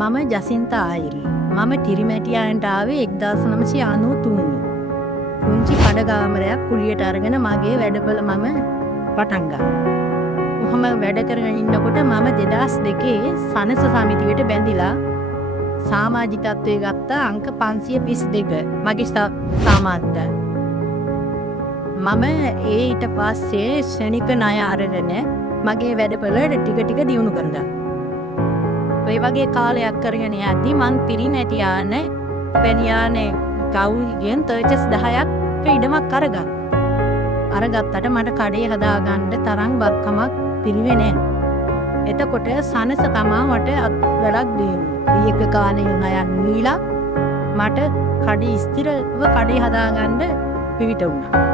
මම ජසින්තා ආයිරි. මම තිරිමැටියාන්ට ආවේ 1993. පුංචි කඩගාමරයක් කුලියට අරගෙන මගේ වැඩපොළ මම පටන් ගත්තා. කොහොම වැඩ කරගෙන ඉන්නකොට මම 2002 සනස සමිතියට බැඳිලා සමාජිකත්වයේ ගත්ත අංක 532 මගේ සමාජයට. මම ඊට පස්සේ ශනික ණය අරගෙන මගේ වැඩපොළ ටික ටික දියුණු කරනවා. ඔය වගේ කාලයක් කරගෙන යද්දි මං පිරිමැටියාන පෙනියානේ කවුරුගෙන් තර්චස් 10ක් ඉඩමක් අරගත්තට මට කඩේ හදාගන්න තරම් බක්කමක් පිළිවෙන්නේ නැහැ. එතකොට සනස තමා මට වැඩක් දෙන්නේ. ඊයක කාලේ නයන් නීලා මට කඩේ ස්ථිරව කඩේ හදාගන්න පිවිත වුණා.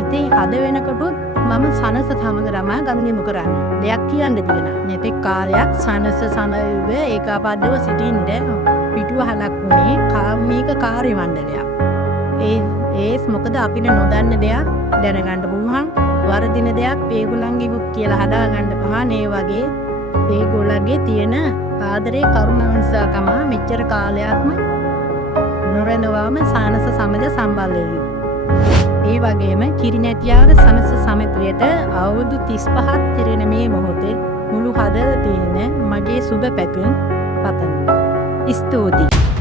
ඉතින් අද වෙනකොට මම සනස සමග රමා ගනුදෙනු කරන්නේ. දෙයක් කියන්න තියෙනවා. මෙතෙක් කාලයක් සනස සමග ඒකාබද්ධව සිටින්න පිටුවහලක් වුණේ කාර්මික කාර්ය මණ්ඩලයක්. ඒස් මොකද අපිට නොදන්න දෙයක් දැනගන්න පුළුවන්. වරදින දෙයක් ඒගොල්ලන්ගේ කියලා හදාගන්න පහන් ඒ වගේ ඒගොල්ලන්ගේ තියෙන ආදරේ කරුණාවන්සකම මෙච්චර කාලයක්ම නොරනවාම සනස සමග සම්බන්ධ වෙනවා. ඒ වගේම කිරිනැටියාර සනස සමිතියට අවුරුදු 35ක් තිරෙන මේ මොහොතේ මුළු හදවතින්ම මගේ සුබ පැතුම් පතනවා. ස්තුතියි.